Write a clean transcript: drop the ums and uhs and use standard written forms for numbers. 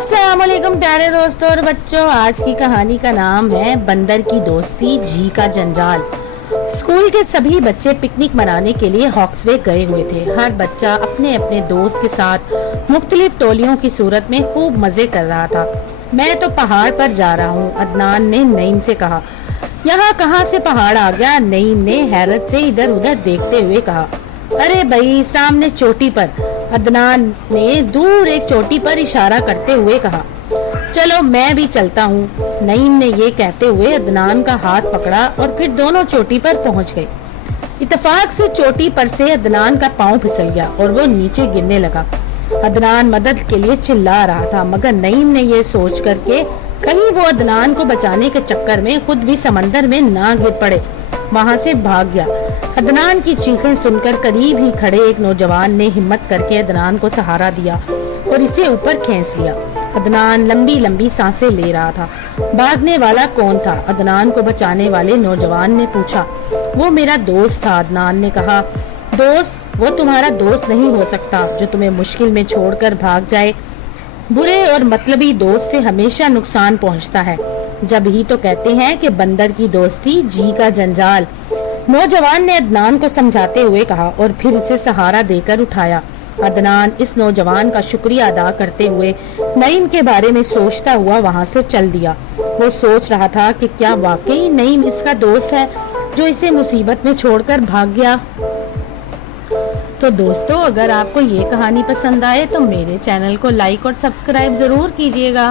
अस्सलाम वालेकुम प्यारे दोस्तों और बच्चों, आज की कहानी का नाम है बंदर की दोस्ती जी का जंजाल। स्कूल के सभी बच्चे पिकनिक मनाने के लिए हॉक्सवे गए हुए थे। हर बच्चा अपने अपने दोस्त के साथ मुख्तलिफ टोलियों की सूरत में खूब मजे कर रहा था। मैं तो पहाड़ पर जा रहा हूँ, अदनान ने नईम से कहा। यहाँ कहाँ से पहाड़ आ गया? नईम ने हैरत से इधर उधर देखते हुए कहा। अरे भाई, सामने चोटी पर, अदनान ने दूर एक चोटी पर इशारा करते हुए कहा। चलो मैं भी चलता हूँ। नईम ने ये कहते हुए अदनान का हाथ पकड़ा और फिर दोनों चोटी पर पहुँच गए। इत्तेफाक से चोटी पर से अदनान का पाँव फिसल गया और वो नीचे गिरने लगा। अदनान मदद के लिए चिल्ला रहा था, मगर नईम ने ये सोच करके कहीं वो अदनान को बचाने के चक्कर में खुद भी समंदर में ना गिर पड़े, वहां से भाग गया। अदनान की चीखें सुनकर करीब ही खड़े एक नौजवान ने हिम्मत करके अदनान को सहारा दिया और इसे ऊपर खींच लिया। अदनान लंबी लंबी सांसें ले रहा था। भागने वाला कौन था? अदनान को बचाने वाले नौजवान ने पूछा। वो मेरा दोस्त था, अदनान ने कहा। दोस्त? वो तुम्हारा दोस्त नहीं हो सकता जो तुम्हें मुश्किल में छोड़कर भाग जाए। बुरे और मतलबी दोस्त से हमेशा नुकसान पहुंचता है। जब ही तो कहते हैं कि बंदर की दोस्ती जी का जंजाल। नौजवान ने अदनान को समझाते हुए कहा और फिर उसे सहारा देकर उठाया। अदनान इस नौजवान का शुक्रिया अदा करते हुए नईम के बारे में सोचता हुआ वहां से चल दिया। वो सोच रहा था कि क्या वाकई नईम इसका दोस्त है जो इसे मुसीबत में छोड़कर भाग गया। तो दोस्तों, अगर आपको ये कहानी पसंद आए तो मेरे चैनल को लाइक और सब्सक्राइब जरूर कीजिएगा।